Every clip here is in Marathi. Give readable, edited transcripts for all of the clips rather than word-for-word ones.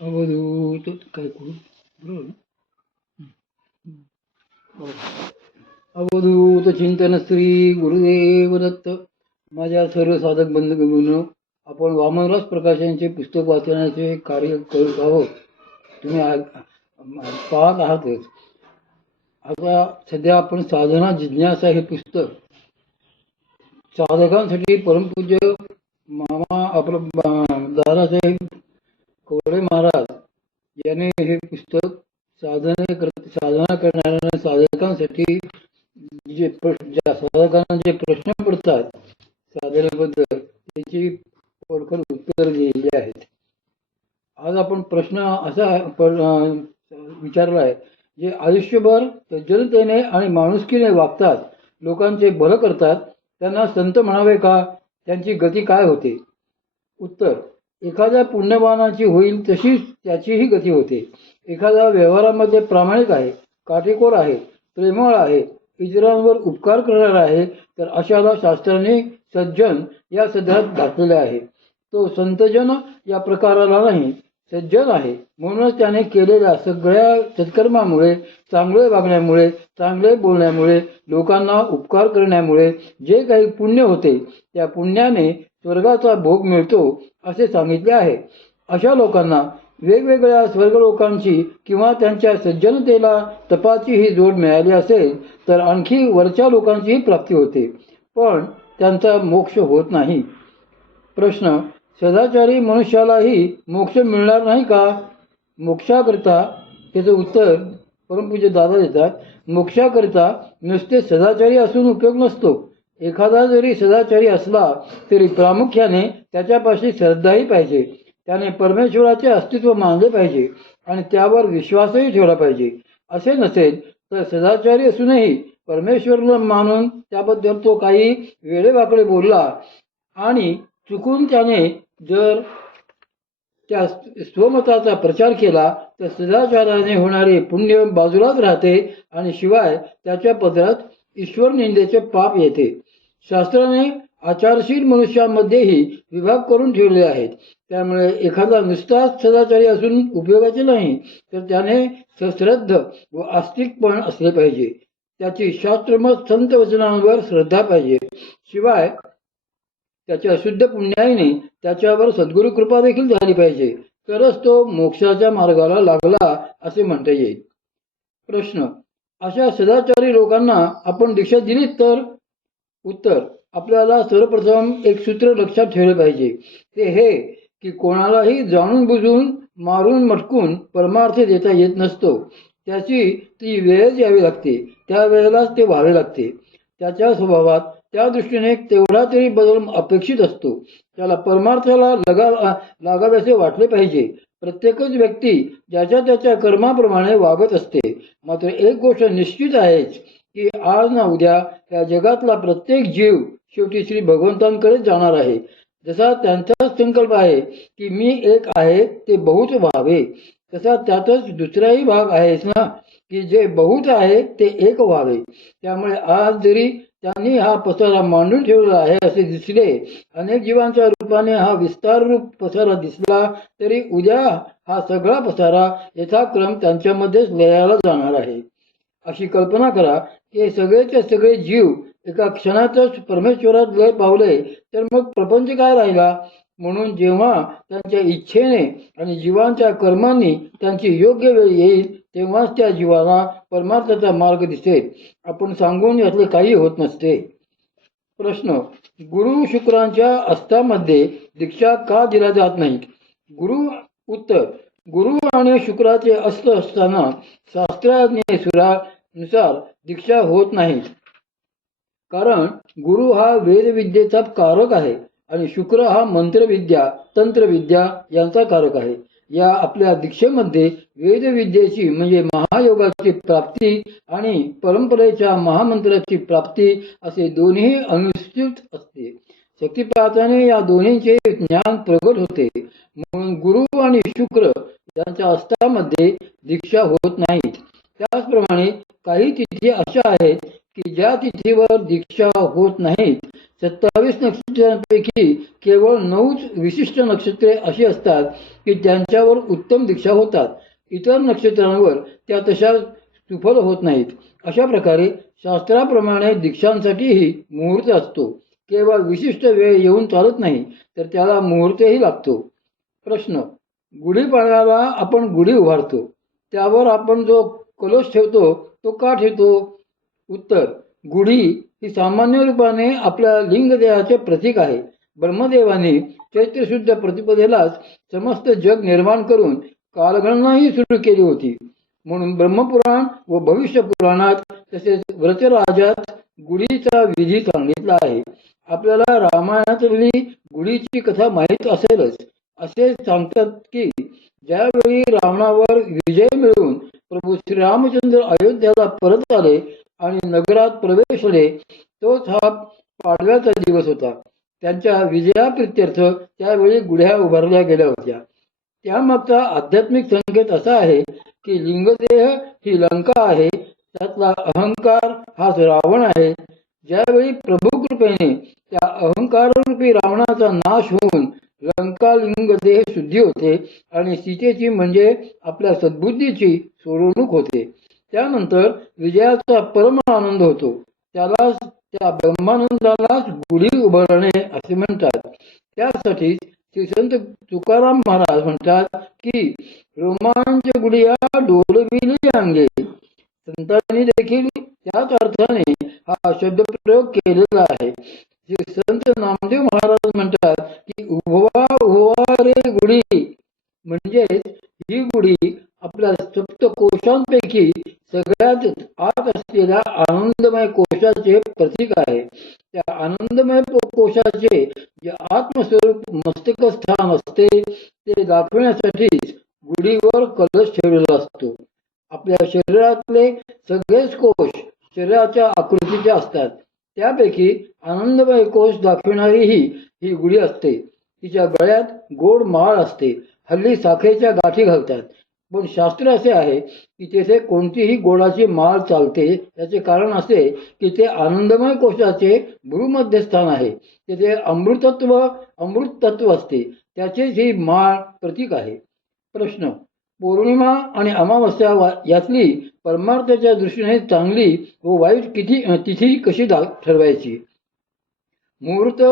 अवधूत काय करू बरोबर ना? अवधूत चिंतन श्री गुरुदेव दत्त. माझ्या सर्व साधक बंधू, आपण वामनराज प्रकाशनचे पुस्तक वाचण्याचे कार्य करत आहोत. तुम्ही पाहत आहातच. आता सध्या आपण साधना जिज्ञासा हे पुस्तक साधकांसाठी परमपूज्य मामा आपलं दादासाहेब कोरे महाराज यांनी हे पुस्तक साधना करणाऱ्या साधकांसाठी ज्या साधकांना जे प्रश्न पडतात साधनेबद्दल त्याची खोडकर उत्तर दिलेली आहेत. आज आपण प्रश्न असा विचारला आहे, जे आयुष्यभर सज्जनतेने आणि माणुसकीने वागतात, लोकांचे भलं करतात, त्यांना संत म्हणावे का? त्यांची गती काय होते? उत्तर: एखाद्या पुण्यवानाची होईल तशीच त्याचीही गती होते. एखादा व्यवहारामध्ये प्रामाणिक आहे, काटेकोर आहे, प्रेमळ आहे, इतरांवर उपकार करणारा आहे, तर अशाला शास्त्राने सज्जन या सदरात घातलेले आहे. तो संतजन या प्रकाराला नाही, सज्जन आहे. म्हणूनच त्याने केलेल्या सगळ्या सत्कर्मामुळे, चांगले वागण्यामुळे, चांगले बोलण्यामुळे, लोकांना उपकार करण्यामुळे जे काही पुण्य होते, त्या पुण्याने स्वर्गाचा भोग मिळतो असे सांगितले आहे. अशा लोकांना वेगवेगळ्या स्वर्गलोकांची किंवा त्यांच्या सज्जनतेला तपाची ही जोड मिळाली असेल तर आणखी वरच्या लोकांचीही प्राप्ती होते, पण त्यांचा मोक्ष होत नाही. प्रश्न: सदाचारी मनुष्यालाही मोक्ष मिळणार नाही का? मोक्षाकरिता त्याचं उत्तर परमपूज्य दादा देतात. मोक्षाकरिता नुसते सदाचारी असून उपयोग नसतो. एखादा जरी सदाचारी असला तरी प्रामुख्याने त्याच्यापाशी श्रद्धाही पाहिजे. त्याने परमेश्वराचे अस्तित्व मानले पाहिजे आणि त्यावर विश्वासही ठेवला पाहिजे. असे नसेल तर सदाचारी असूनही परमेश्वराला मानून त्याबद्दल तो काही वेडेवाकडे बोलला आणि चुकून त्याने जर त्या स्वमताचा प्रचार केला तर सदाचाराने होणारे पुण्य बाजूलाच राहते आणि शिवाय त्याच्या पदरात ईश्वर निंदेचे पाप येते. शास्त्राने आचारशील मनुष्यामध्येही विभाग करून ठेवले आहेत. त्यामुळे एखादा नुसताच सदाचारी असून उपयोगाचे नाही, तर त्याने सश्रद्ध व आस्तिकपण असले पाहिजे. त्याची शास्त्रमत संत वचनांवर श्रद्धा पाहिजे. शिवाय त्याच्या शुद्ध पुण्याईने त्याच्यावर सद्गुरु कृपा देखील झाली पाहिजे, तरच तो मोक्षाच्या मार्गाला लागला असे म्हणता येईल. प्रश्न: अशा सदाचारी लोकांना आपण दीक्षा दिलीत तर? उत्तर: आपल्याला सर्वप्रथम एक सूत्र लक्षात ठेवले पाहिजे. ते हे की कोणालाही जाणून बुजून मारून मटकून परमार्थ देता येत नसतो. त्याची ती वेळच यावी लागते, त्या वेळेलाच ते व्हावे लागते. त्याच्या स्वभावात त्या दृष्टीने तेवढा तरी बदल अपेक्षित असतो. त्याला परमार्थाला लागाव्याचे वाटले पाहिजे. प्रत्येकच व्यक्ती ज्याच्या त्याच्या कर्माप्रमाणे वागत असते. मात्र एक गोष्ट निश्चित आहेच की आज ना उद्या या जगातला प्रत्येक जीव शेवटी श्री भगवंतांकडे जाणार आहे. जसा त्यांचाच संकल्प आहे की मी एक आहे ते बहुत व्हावे, तसा त्यातच दुसराही भाग आहेच ना की जे बहुत आहे ते एक व्हावे. त्यामुळे आज जरी त्यांनी हा पसारा मांडून ठेवला आहे असे दिसले, अनेक जीवांच्या रूपाने हा विस्तार रूप पसारा दिसला, तरी उद्या हा सगळा पसारा यथाक्रम त्यांच्यामध्येच लयाला जाणार आहे. अशी कल्पना करा की सगळेचे सगळे जीव एका क्षणातच परमेश्वरात लय पावले तर मग प्रपंच काय राहिला? म्हणून जेव्हा त्यांच्या इच्छेने आणि जीवांच्या कर्मांनी त्यांची योग्य वेळ येईल तेव्हाच त्या जीवाला परमार्थाचा मार्ग दिसेल. आपण सांगून यातले काही होत नसते. प्रश्न: गुरु शुक्रांच्या अस्तामध्ये दीक्षा का दिल्या जात नाहीत? उत्तर: गुरु आणि शुक्राचे अस्त असताना शास्त्रानुसार दीक्षा होत नाही. कारण गुरु हा वेदविद्येचा कारक आहे आणि शुक्र हा मंत्रविद्या तंत्रविद्या यांचा कारक आहे. या आपल्या दीक्षेमध्ये वेदविद्येची म्हणजे महायोगाची प्राप्ती आणि परंपरेच्या महामंत्राची प्राप्ती असे दोन्ही अनुष्ठित असते. शक्तिपाताने या दोन्हींचे ज्ञान प्रगट होते. म्हणून गुरु आणि शुक्र यांच्या अस्तामध्ये दीक्षा होत नाहीत. त्याचप्रमाणे काही तिथी अशा आहेत की ज्या तिथीवर दीक्षा होत नाहीत. 27 नक्षत्रांपैकी केवळ 9च विशिष्ट नक्षत्रे अशी असतात की त्यांच्यावर उत्तम दीक्षा होतात. इतर नक्षत्रांवर त्या तशा सुफल होत नाहीत. अशा प्रकारे शास्त्राप्रमाणे दीक्षांसाठीही मुहूर्त असतो. केवळ विशिष्ट वेळ येऊन चालत नाही, तर त्याला मुहूर्तही लागतो. प्रश्न: गुढीपाडव्याला आपण गुढी उभारतो, त्यावर आपण जो कलश ठेवतो तो का ठेवतो? उत्तर: गुढी ही सामान्य रूपाने आपल्या लिंगदेहाचे प्रतीक आहे. ब्रह्मदेवाने चैत्र शुद्ध प्रतिपदेलाच समस्त जग निर्माण करून कालगणनाही सुरू केली होती. म्हणून ब्रह्मपुराण व भविष्य पुराणात तसेच व्रतराजात गुढीचा विधी सांगितला आहे. आपल्याला रामायणातली गुढीची कथा माहीत असेलच. असे सांगतात की ज्यावेळी रावणावर विजय मिळवून प्रभू श्रीरामचंद्र अयोध्याला परत आले आणि नगरात प्रवेशले, तोच हा पाडव्याचा दिवस होता. त्यांच्या विजयाप्रित्यर्थ त्यावेळी गुढ्या उभारल्या गेल्या होत्या. त्यामागचा आध्यात्मिक संकेत असा आहे की लिंगदेह ही लंका आहे, त्यातला अहंकार हाच रावण आहे. ज्यावेळी प्रभू कृपेने त्या अहंकाररूपी रावणाचा नाश होऊन लंका लिंगदेह शुद्धी होते आणि सीतेची म्हणजे आपल्या सद्बुद्धीची सोडवणूक होते. त्यानंतर विजयाचा परम आनंद होतो. त्यालाच त्या ब्रह्मानंदालाच गुढी उभारणे असे म्हणतात. त्यासाठीच श्री संत तुकाराम महाराज म्हणतात की रोमांच गुढिया डोलविली अंगे. संतांनी देखील त्याच अर्थाने हा शब्दप्रयोग केलेला आहे. श्री संत नामदेव महाराज म्हणतात की उभवा उभवा रे गुढी, म्हणजेच ही गुढी आपल्या सप्तकोशांपैकी सगळ्यात आत असलेल्या आनंदमय कोशाचे प्रतीक आहे. त्या आनंदमय कोशाचे जे आत्मस्वरूप मस्तकस्थान असते ते दाखवण्यासाठीच गुढीवर कलश ठेवलेला असतो. आपल्या शरीरातले सगळेच कोश शरीराच्या आकृतीचे असतात. त्यापैकी आनंदमय कोश दाखविणारी ही गुढी असते. तिच्या गळ्यात गोड माळ असते. हल्ली साखरेच्या गाठी घालतात, पण शास्त्र असे आहे की तेथे कोणतीही गोडाची माळ चालते. याचे कारण असे की ते आनंदमय कोशाचे भ्रूमध्यस्थान आहे. तेथे अमृत तत्व असते. त्याचेच ही माळ प्रतीक आहे. प्रश्न: पौर्णिमा आणि अमावस्या यातली परमार्थाच्या दृष्टीने चांगली व वाईट तिथी कशी ठरवायची? मुहूर्त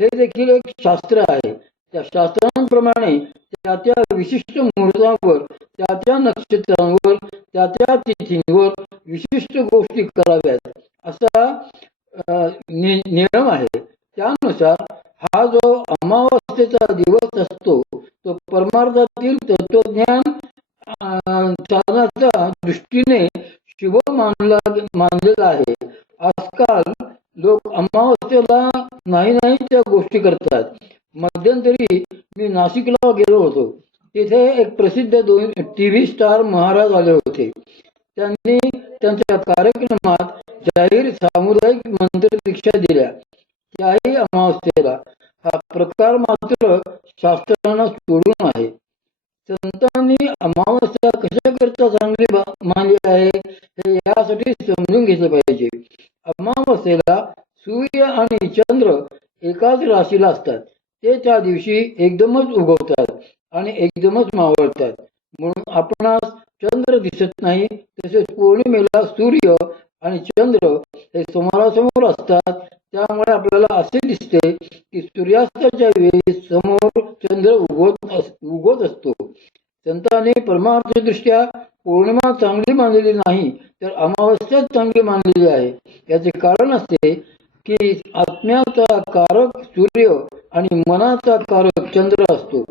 हे देखील एक शास्त्र आहे. त्या शास्त्रांप्रमाणे त्या त्या विशिष्ट मुहूर्तावर, त्या त्या नक्षत्रांवर, त्या त्या तिथींवर विशिष्ट गोष्टी कराव्यात असा नियम आहे. त्यानुसार हा जो अमावस्येचा दिवस असतो तो परमार्थातील तत्वज्ञान साधनाच्या दृष्टीने शुभ मानलेला आहे. आजकाल लोक अमावस्येला नाही त्या गोष्टी करतात. मध्यंतरी मी नाशिकला गेलो होतो. तिथे एक प्रसिद्ध टीव्ही स्टार महाराज आले होते. त्यांनी त्यांच्या कार्यक्रमात जाहीर सामुदायिक मंत्रदीक्षा दिल्या, त्याही अमावस्येला. हा प्रकार मात्र शास्त्रांना सोडून आहे. संतांनी अमावस्या कशाकरता चांगली मानली आहे हे यासाठी समजून घेतलं पाहिजे. अमावस्येला सूर्य आणि चंद्र एकाच राशीला असतात. ते त्या दिवशी एकदमच उगवतात आणि एकदमच मावळतात. म्हणून आपणास चंद्र दिसत नाही. तसेच पौर्णिमेला सूर्य आणि चंद्र हे समोरासमोर असतात. त्यामुळे आपल्याला असे दिसते की सूर्यास्ताच्या वेळी समोर चंद्र उगवत असतो. संतांनी परमार्थदृष्ट्या पौर्णिमा चांगली मानलेली नाही, तर अमावस्या चांगली मानलेली आहे. याचे कारण असते की आत्म्याचा कारक सूर्य आणि मनाचा कारक चंद्र असतो.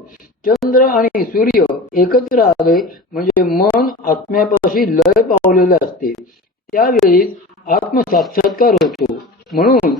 चंद्र आणि सूर्य एकत्र आले म्हणजे मन आत्म्यापाशी लय पावलेले असते. त्यावेळी आत्मसाक्षात्कार होतो. म्हणून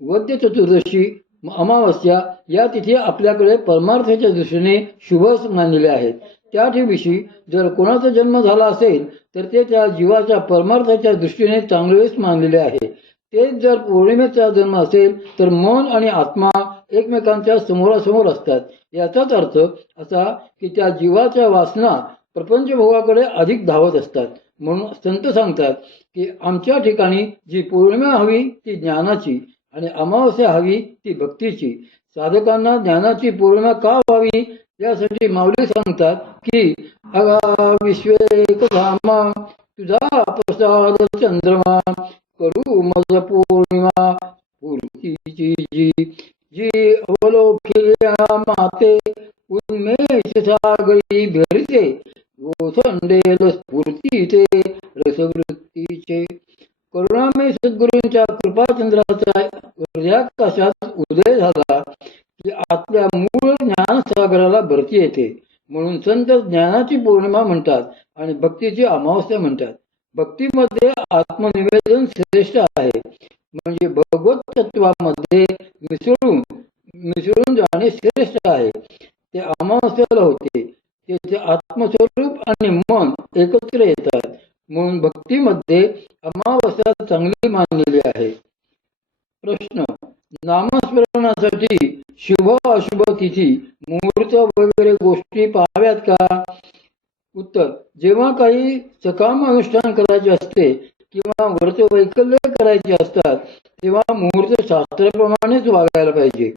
वद्य चतुर्दशी, अमावस्या या तिथी आपल्याकडे परमार्थाच्या दृष्टीने शुभ मानलेल्या आहेत. त्या दिवशी जर कोणाचा जन्म झाला असेल तर ते त्या जीवाच्या परमार्थाच्या दृष्टीने चांगलेच मानलेले आहे. तेच जर पौर्णिमेचा जन्म असेल तर मन आणि आत्मा एकमेकांच्या समोरासमोर असतात. याचाच अर्थ असा की त्या जीवाच्या वासना प्रपंचभोगाकडे अधिक धावत असतात. म्हणून संत सांगतात की आमच्या ठिकाणी जी पौर्णिमा हवी ती ज्ञानाची आणि अमावस्या हवी ती भक्तीची. साधकांना ज्ञानाची पौर्णिमा का व्हावी यासाठी माऊली सांगतात की अगा विश्वेकधामा तुझा प्रसाद चंद्रमा करू मज पौर्णिमा पूर्तीची जी जी अवलोकिल्या माते उन्मेष सागरी भेटते गोसंडेल स्फूर्तीचे रसवृत्तीचे. करुणामय सद्गुरूंच्या कृपाचंद्राचा हृदयाकाशात उदय झाला की आपल्या मूळ ज्ञानसागराला भरती येते. म्हणून संत ज्ञानाची पौर्णिमा म्हणतात आणि भक्तीची अमावस्या म्हणतात. भक्तीमध्ये आत्मनिवेदन श्रेष्ठ आहे, म्हणजे भगवत तत्वामध्ये मिसळून जाणे श्रेष्ठ आहे. ते अमावस्याला होते, तेथे आत्मस्वरूप आणि मन एकत्र येतात. म्हणून भक्तीमध्ये अमावस्या चांगली मानलेली आहे. प्रश्न: नामस्मरणासाठी शुभ अशुभ तिथी मुहूर्त वगैरे गोष्टी पाहाव्यात का? उत्तर: जेव्हा काही सकाम अनुष्ठान करायचे असते किंवा व्रत वैकल्य करायचे असतात तेव्हा मुहूर्त शास्त्राप्रमाणेच वागायला पाहिजे.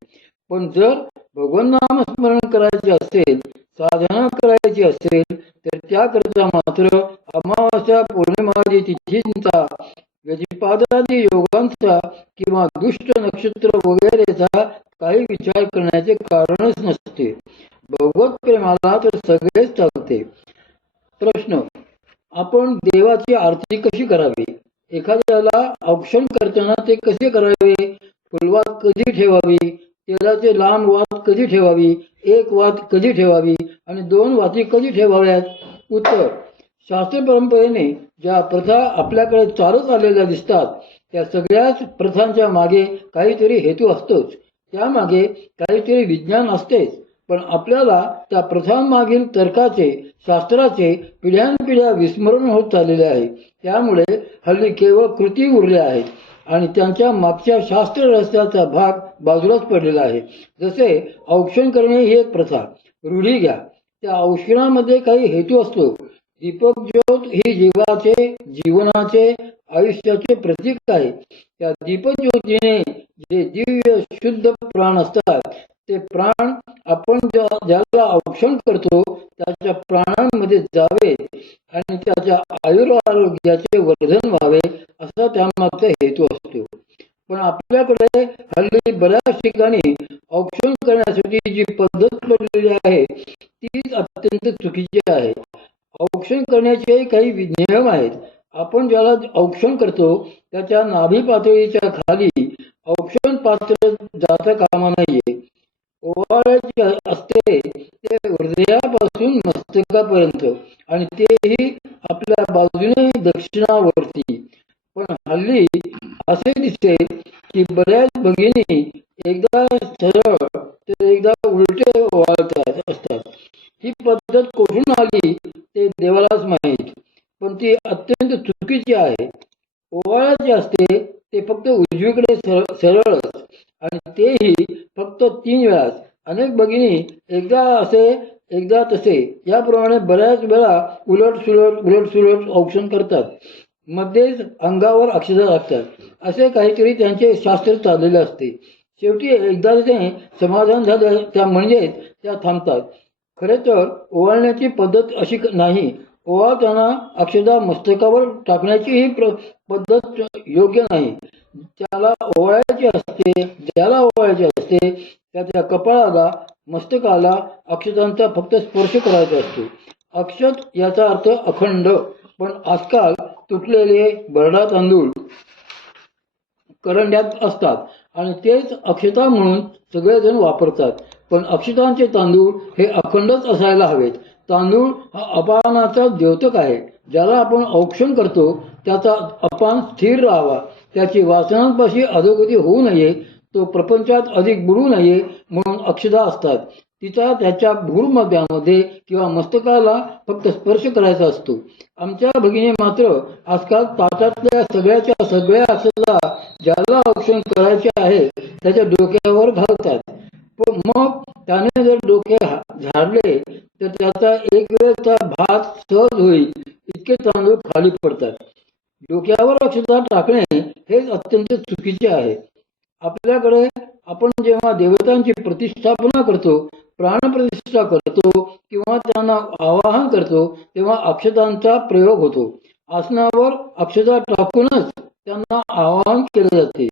पण जर भगवान नामस्मरण करायचे असेल, साधना करायची असेल तर त्याकरता मात्र अमावास्या पौर्णिमादी तिथींचा, व्यतिपादादी योगांचा किंवा दुष्ट नक्षत्र वगैरेचा काही विचार करण्याचे कारणच नसते. भगवत प्रेमाला तर सगळेच चालते. प्रश्न: आपण देवाची आरती कशी करावी? एखाद्याला औक्षण करताना ते कसे करावे? फुलवात कधी ठेवावी? तेलाचे लांब वात कधी ठेवावी? एक वात कधी ठेवावी आणि 2 वाती कधी ठेवाव्यात? उत्तर: शास्त्र परंपरेने ज्या प्रथा आपल्याकडे चालत आलेल्या दिसतात त्या सगळ्याच प्रथांच्या मागे काहीतरी हेतू असतोच, त्यामागे काहीतरी विज्ञान असतेच. पण आपल्याला त्या प्रथांमागील तर्काचे, शास्त्राचे पिढ्यानपिढ्या विस्मरण होत चाललेले आहे. त्यामुळे हल्ली केवळ कृती उरल्या आहेत आणि त्यांच्या मागच्या शास्त्र रहस्याचा भाग बाजूलाच पडलेला आहे. जसे औक्षण करणे ही एक प्रथा, रूढी घ्या. त्या औक्षणामध्ये काही हेतू असतो. दीपक ज्योत ही जीवनाचे, आयुष्याचे प्रतीक आहे. त्या दीपज्योतीने जे दिव्य शुद्ध प्राण असतात ते प्राण आपण ज्याला औक्षण करतो त्याच्या प्राणांमध्ये जावे आणि त्याच्या आयुरारोग्याचे वर्धन व्हावे असा त्यामागचा हेतू असतो. पण आपल्याकडे हल्ली बऱ्याच ठिकाणी औक्षण करण्यासाठी जी पद्धत पडलेली आहे ती अत्यंत चुकीची आहे. औक्षण करण्याचे काही नियम आहेत. आपण ज्याला औक्षण करतो त्याच्या नाभी पातळीच्या खाली औक्षण पात्र जाता कामा नये. ओवाळायचे असते ते हृदयापासून मस्तकापर्यंत आणि तेही आपल्या बाजूने दक्षिणावर्ती. पण हल्ली असे दिसते की बऱ्याच भगिनी एकदा सरळ तर एकदा उलटे ओवाळतात असतात. ही पद्धत कुठून आली ते देवालाच माहीत, पण ती अत्यंत चुकीची आहे. ओवाळायचे असते ते फक्त उजवीकडे सरळच आणि तेही फक्त 3 वेळाच. अनेक भगिनी एकदा असे एकदा तसे याप्रमाणे बऱ्याच वेळा उलट औक्षण करतात. मध्येच अंगावर अक्षता लागतात. असे काहीतरी त्यांचे शास्त्र चाललेले असते. शेवटी एकदा ते समाधान झालं त्या म्हणजेच त्या थांबतात. खरे तर ओवाळण्याची पद्धत अशी नाही. ओवाळताना अक्षता मस्तकावर टाकण्याची ही पद्धत योग्य नाही. ज्याला ओवाळायचे असते त्याच्या कपाळाला, मस्तकाला अक्षतांचा फक्त स्पर्श करायचा असतो. अक्षत याचा अर्थ अखंड. पण आजकाल तुटलेले भरडा तांदूळ करंड्यात असतात आणि तेच अक्षता म्हणून सगळेजण वापरतात. पण अक्षतांचे तांदूळ हे अखंडच असायला हवेत. तांदूळ हा अपानाचा द्योतक आहे. ज्याला आपण औक्षण करतो त्याचा अपान स्थिर राहावा, त्याची वासनांपाशी अधोगती होऊ नये, तो प्रपंचात अधिक बुडू नये म्हणून अक्षता असतात. तिचा त्याच्या भूमध्यामध्ये किंवा मस्तकाला फक्त स्पर्श करायचा असतो. आमच्या भगिनी मात्र आजकाल ताटातल्या सगळ्या अक्षता ज्याला औक्षण करायचे आहे त्याच्या डोक्यावर घालतात. मग त्याने जर डोके झाडले तर त्याचा एक वेळचा भात सहज होईल इतके तितके तांदूळ खाली पडतात. डोक्यावर अक्षता टाकणे हे अत्यंत चुकीचे आहे. आपल्याकडे आपण जेव्हा देवतांची प्रतिष्ठापना करतो, प्राणप्रतिष्ठा करतो किंवा त्यांना आवाहन करतो तेव्हा अक्षतांचा प्रयोग होतो. आसनावर अक्षता टाकूनच त्यांना आवाहन केले जाते.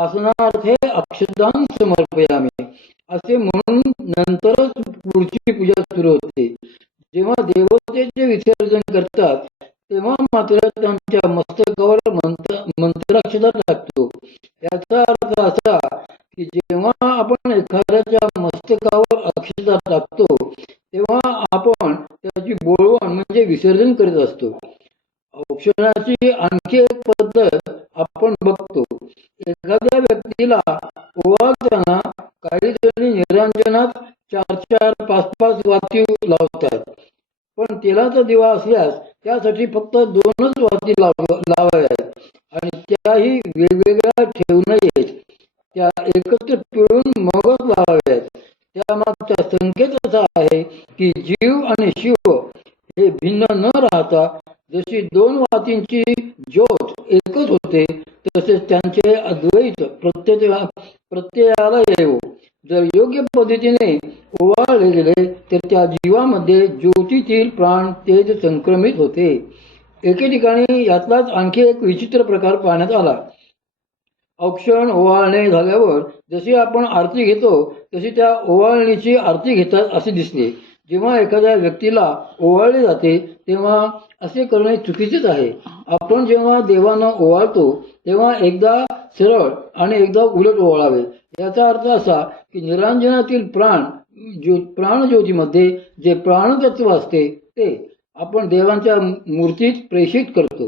आसनार्थे अक्षतां समर्पयामी असे म्हणून नंतरच पुढची पूजा सुरू होते. जेव्हा देवतेचे विसर्जन करतात तेव्हा मात्र त्यांच्या मस्तकावर मंत्राक्षता टाकतो. याचा अर्थ असा की जेव्हा आपण एखाद्याच्या मस्तकावर अक्षता टाकतो तेव्हा आपण त्याची बोलवण म्हणजे विसर्जन करीत असतो. औक्षणाची आणखी एक पद्धत आपण बघतो. एखाद्या व्यक्तीला ओवाळताना काही जणी निरांजनात 4-4, 5-5 वाती लावतात. पण तेलाचा दिवा असल्यास त्यासाठी फक्त 2च वाती लावाव्यात आणि त्याही वेगवेगळ्या ठेवू नयेत. त्या एकत्र पिळून मगच लावाव्यात. त्यामागचा संकेत असा आहे की जीव आणि शिव हे भिन्न न राहता जशी 2 वातींची ज्योत एकच होते तसेच त्यांचे अद्वैत प्रत्ययाला येवो. जर योग्य पद्धतीने ओवाळले गेले तर त्या जीवामध्ये ज्योतीतील प्राण तेज संक्रमित होते. एके ठिकाणी यातलाच आणखी एक विचित्र प्रकार पाहण्यात आला. औक्षण ओवाळणे झाल्यावर जशी आपण आरती घेतो तशी त्या ओवाळणीची आरती घेतात असे दिसले. जेव्हा एखाद्या व्यक्तीला ओवाळले जाते तेव्हा असे करणे चुकीचेच आहे. आपण जेव्हा देवांना ओवाळतो तेव्हा एकदा सरळ आणि एकदा उलट ओवाळावे. याचा अर्थ असा की निरांजनातील प्राणज्योतीमध्ये जे प्राणतत्व असते ते आपण देवांच्या मूर्तीत प्रेषित करतो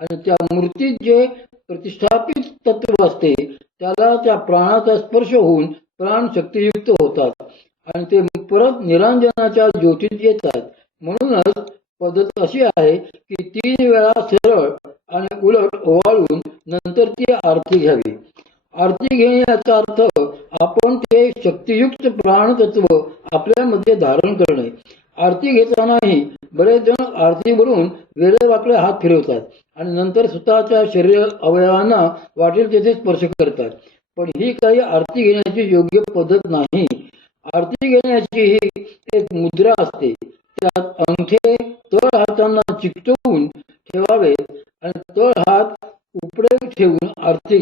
आणि त्या मूर्तीत जे प्रतिष्ठापित तत्व असते त्याला त्या प्राणाचा स्पर्श होऊन प्राण शक्तियुक्त होतात आणि ते परत निरांजनाच्या ज्योतीत येतात. म्हणूनच पद्धत अशी आहे की 3 वेळा सरळ आणि उलट ओवाळून नंतर ती आरती घ्यावी. आरती घेणे याचा अर्थ आपण ते शक्तियुक्त प्राणतत्व आपल्यामध्ये धारण करणे. आरती घेतानाही बरेच जण आरतीवरून वेडेवाकडे हात फिरवतात आणि नंतर स्वतःच्या शरीर अवयवांना वाटेल तेथे स्पर्श करतात. पण ही काही आरती घेण्याची योग्य पद्धत नाही. आरती घेण्याची ही एक मुद्रा असते. त्यात अंगठे तळ हातांना चिकटवून ठेवावे आणि तळ हात उपडे ठेवून आरती